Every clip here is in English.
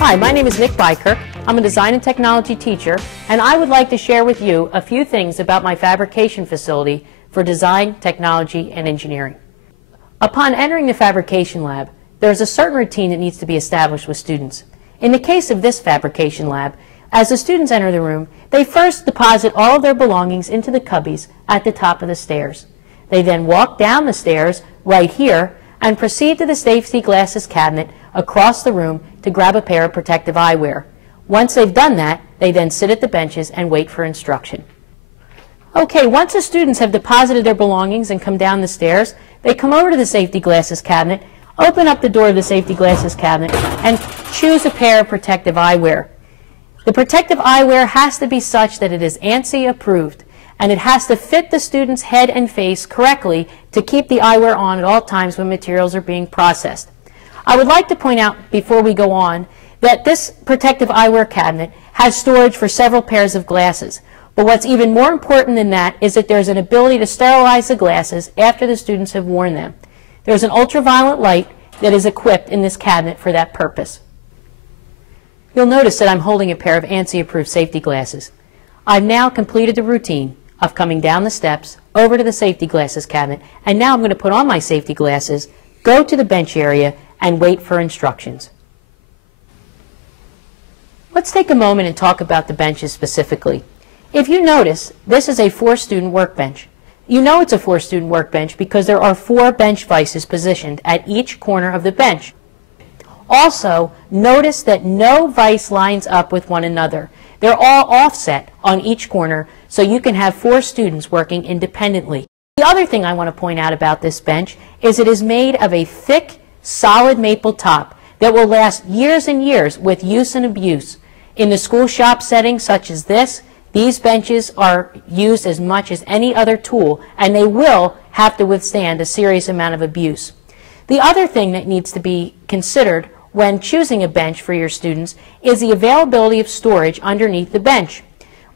Hi, my name is Nick Bykirk. I'm a design and technology teacher, and I would like to share with you a few things about my fabrication facility for design, technology, and engineering. Upon entering the Fabrication Lab, there is a certain routine that needs to be established with students. In the case of this Fabrication Lab, as the students enter the room, they first deposit all of their belongings into the cubbies at the top of the stairs. They then walk down the stairs right here and proceed to the safety glasses cabinet across the room to grab a pair of protective eyewear. Once they've done that, they then sit at the benches and wait for instruction. Okay, once the students have deposited their belongings and come down the stairs, they come over to the safety glasses cabinet, open up the door of the safety glasses cabinet, and choose a pair of protective eyewear. The protective eyewear has to be such that it is ANSI approved, and it has to fit the student's head and face correctly to keep the eyewear on at all times when materials are being processed. I would like to point out before we go on that this protective eyewear cabinet has storage for several pairs of glasses. But what's even more important than that is that there's an ability to sterilize the glasses after the students have worn them. There's an ultraviolet light that is equipped in this cabinet for that purpose. You'll notice that I'm holding a pair of ANSI-approved safety glasses. I've now completed the routine of coming down the steps, over to the safety glasses cabinet, and now I'm going to put on my safety glasses, go to the bench area, and wait for instructions. Let's take a moment and talk about the benches specifically. If you notice, this is a 4-student workbench. You know it's a 4-student workbench because there are 4 bench vices positioned at each corner of the bench. Also, notice that no vice lines up with one another. They're all offset on each corner, so you can have 4 students working independently. The other thing I want to point out about this bench is it is made of a thick, solid maple top that will last years and years with use and abuse. In the school shop setting such as this, these benches are used as much as any other tool, and they will have to withstand a serious amount of abuse. The other thing that needs to be considered when choosing a bench for your students is the availability of storage underneath the bench.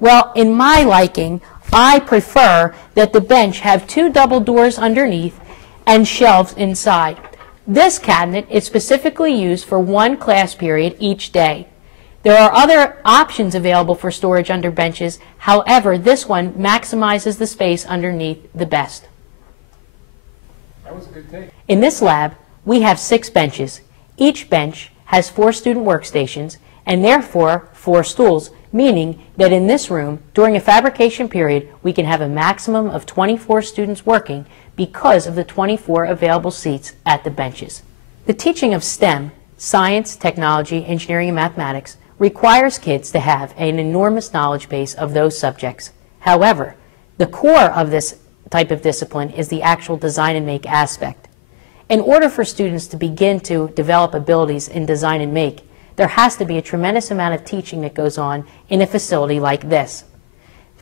Well, in my liking, I prefer that the bench have 2 double doors underneath and shelves inside. This cabinet is specifically used for 1 class period each day. There are other options available for storage under benches. However, this one maximizes the space underneath the best. That was a good take. In this lab, we have 6 benches. Each bench has 4 student workstations and therefore 4 stools, meaning that in this room, during a fabrication period, we can have a maximum of 24 students working because of the 24 available seats at the benches. The teaching of STEM, science, technology, engineering, and mathematics, requires kids to have an enormous knowledge base of those subjects. However, the core of this type of discipline is the actual design and make aspect. In order for students to begin to develop abilities in design and make, there has to be a tremendous amount of teaching that goes on in a facility like this.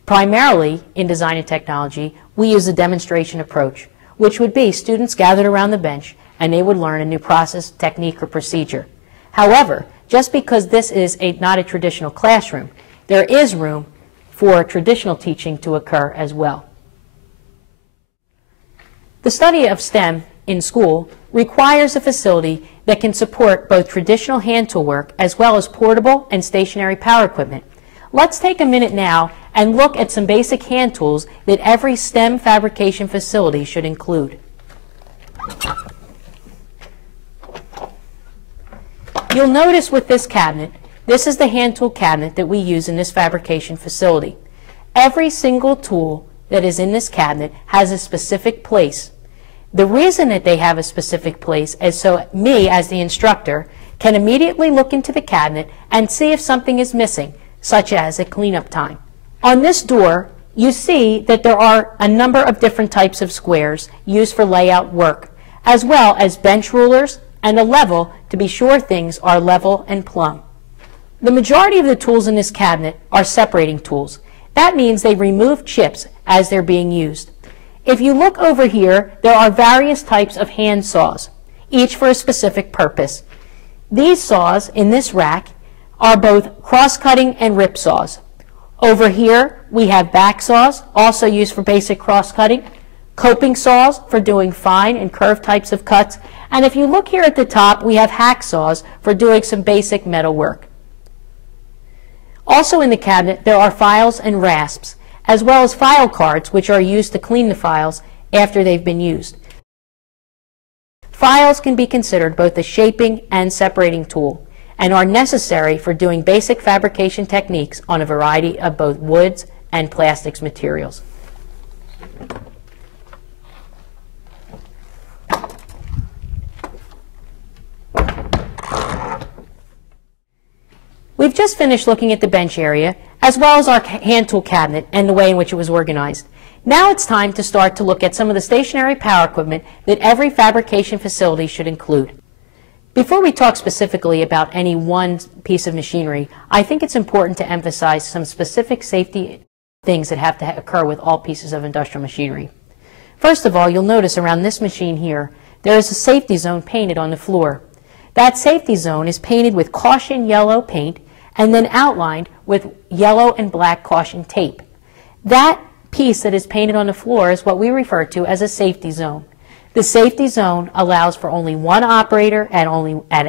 Primarily, in design and technology, we use a demonstration approach, which would be students gathered around the bench and they would learn a new process, technique, or procedure. However, just because this is not a traditional classroom, there is room for traditional teaching to occur as well. The study of STEM in school requires a facility that can support both traditional hand tool work as well as portable and stationary power equipment. Let's take a minute now and look at some basic hand tools that every STEM fabrication facility should include. You'll notice with this cabinet, this is the hand tool cabinet that we use in this fabrication facility. Every single tool that is in this cabinet has a specific place. The reason that they have a specific place is so me, as the instructor, can immediately look into the cabinet and see if something is missing, such as at cleanup time. On this door, you see that there are a number of different types of squares used for layout work, as well as bench rulers and a level to be sure things are level and plumb. The majority of the tools in this cabinet are separating tools. That means they remove chips as they're being used. If you look over here, there are various types of hand saws, each for a specific purpose. These saws in this rack are both cross-cutting and rip saws. Over here, we have back saws, also used for basic cross-cutting, coping saws for doing fine and curved types of cuts, and if you look here at the top, we have hack saws for doing some basic metal work. Also in the cabinet, there are files and rasps, as well as file cards, which are used to clean the files after they've been used. Files can be considered both a shaping and separating tool, and are necessary for doing basic fabrication techniques on a variety of both woods and plastics materials. We've just finished looking at the bench area, as well as our hand tool cabinet and the way in which it was organized. Now it's time to start to look at some of the stationary power equipment that every fabrication facility should include. Before we talk specifically about any one piece of machinery, I think it's important to emphasize some specific safety things that have to occur with all pieces of industrial machinery. First of all, you'll notice around this machine here, there is a safety zone painted on the floor. That safety zone is painted with caution yellow paint and then outlined with yellow and black caution tape. That piece that is painted on the floor is what we refer to as a safety zone. The safety zone allows for only one operator at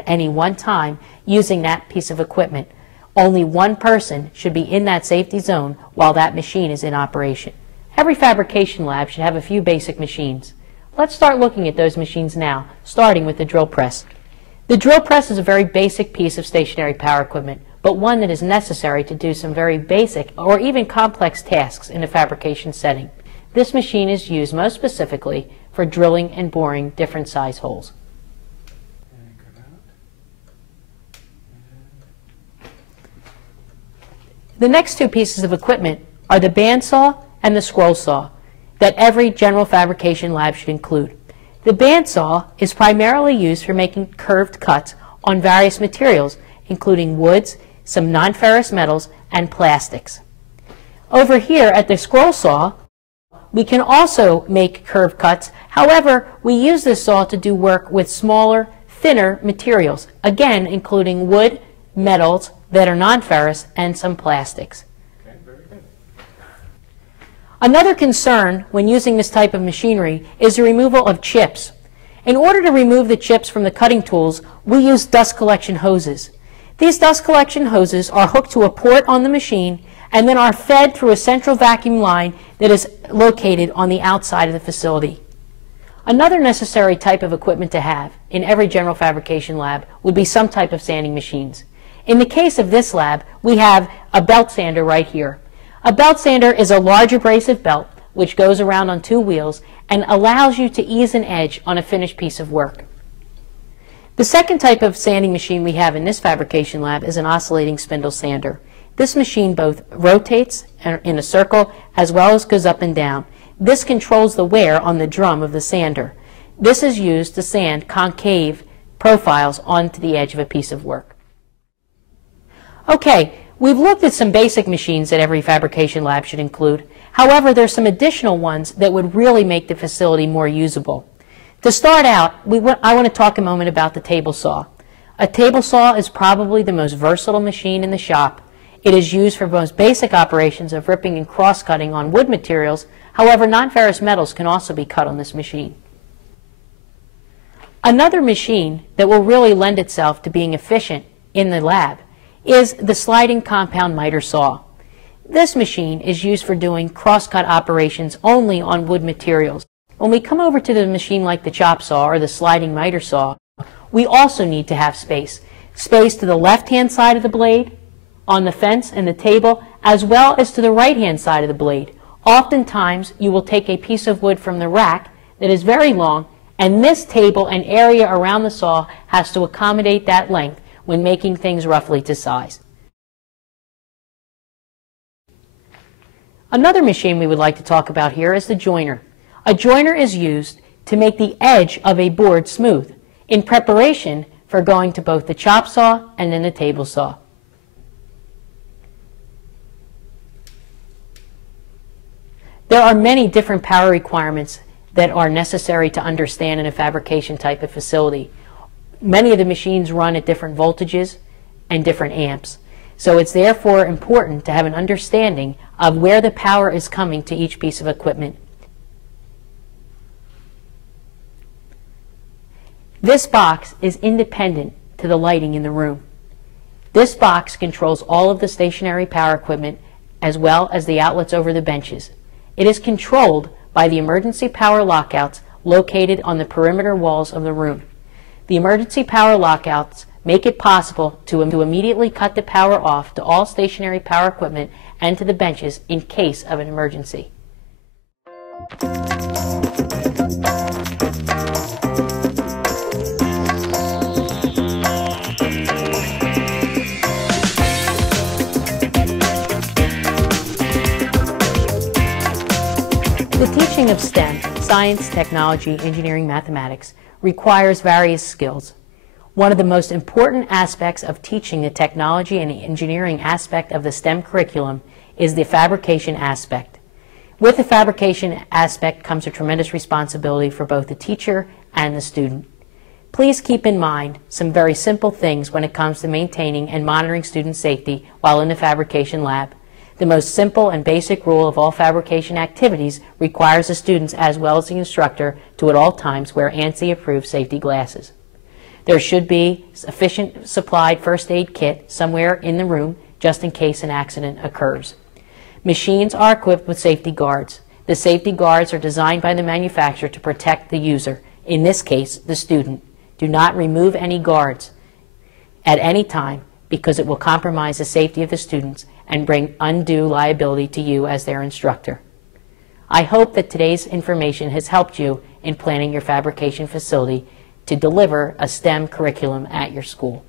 any one time using that piece of equipment. Only one person should be in that safety zone while that machine is in operation. Every fabrication lab should have a few basic machines. Let's start looking at those machines now, starting with the drill press. The drill press is a very basic piece of stationary power equipment, but one that is necessary to do some very basic or even complex tasks in a fabrication setting. This machine is used most specifically for drilling and boring different size holes. The next two pieces of equipment are the bandsaw and the scroll saw that every general fabrication lab should include. The bandsaw is primarily used for making curved cuts on various materials, including woods, some non-ferrous metals, and plastics. Over here at the scroll saw, we can also make curved cuts. However, we use this saw to do work with smaller, thinner materials, again including wood, metals that are non-ferrous, and some plastics. Okay, very good. Another concern when using this type of machinery is the removal of chips. In order to remove the chips from the cutting tools, we use dust collection hoses. These dust collection hoses are hooked to a port on the machine and then are fed through a central vacuum line that is located on the outside of the facility. Another necessary type of equipment to have in every general fabrication lab would be some type of sanding machines. In the case of this lab, we have a belt sander right here. A belt sander is a large abrasive belt which goes around on two wheels and allows you to ease an edge on a finished piece of work. The second type of sanding machine we have in this fabrication lab is an oscillating spindle sander. This machine both rotates in a circle as well as goes up and down. This controls the wear on the drum of the sander. This is used to sand concave profiles onto the edge of a piece of work. Okay, we've looked at some basic machines that every fabrication lab should include. However, there's some additional ones that would really make the facility more usable. To start out, I want to talk a moment about the table saw. A table saw is probably the most versatile machine in the shop. It is used for most basic operations of ripping and cross-cutting on wood materials. However, non-ferrous metals can also be cut on this machine. Another machine that will really lend itself to being efficient in the lab is the sliding compound miter saw. This machine is used for doing cross-cut operations only on wood materials. When we come over to the machine like the chop saw or the sliding miter saw, we also need to have space. Space to the left-hand side of the blade, on the fence and the table, as well as to the right-hand side of the blade. Oftentimes, you will take a piece of wood from the rack that is very long, and this table and area around the saw has to accommodate that length when making things roughly to size. Another machine we would like to talk about here is the joiner. A joiner is used to make the edge of a board smooth in preparation for going to both the chop saw and then the table saw. There are many different power requirements that are necessary to understand in a fabrication type of facility. Many of the machines run at different voltages and different amps. So it's therefore important to have an understanding of where the power is coming to each piece of equipment. This box is independent to the lighting in the room. This box controls all of the stationary power equipment as well as the outlets over the benches. It is controlled by the emergency power lockouts located on the perimeter walls of the room. The emergency power lockouts make it possible to immediately cut the power off to all stationary power equipment and to the benches in case of an emergency. The teaching of STEM, science, technology, engineering, mathematics, requires various skills. One of the most important aspects of teaching the technology and the engineering aspect of the STEM curriculum is the fabrication aspect. With the fabrication aspect comes a tremendous responsibility for both the teacher and the student. Please keep in mind some very simple things when it comes to maintaining and monitoring student safety while in the fabrication lab. The most simple and basic rule of all fabrication activities requires the students as well as the instructor to at all times wear ANSI-approved safety glasses. There should be sufficient supplied first aid kit somewhere in the room just in case an accident occurs. Machines are equipped with safety guards. The safety guards are designed by the manufacturer to protect the user, in this case the student. Do not remove any guards at any time because it will compromise the safety of the students and bring undue liability to you as their instructor. I hope that today's information has helped you in planning your fabrication facility to deliver a STEM curriculum at your school.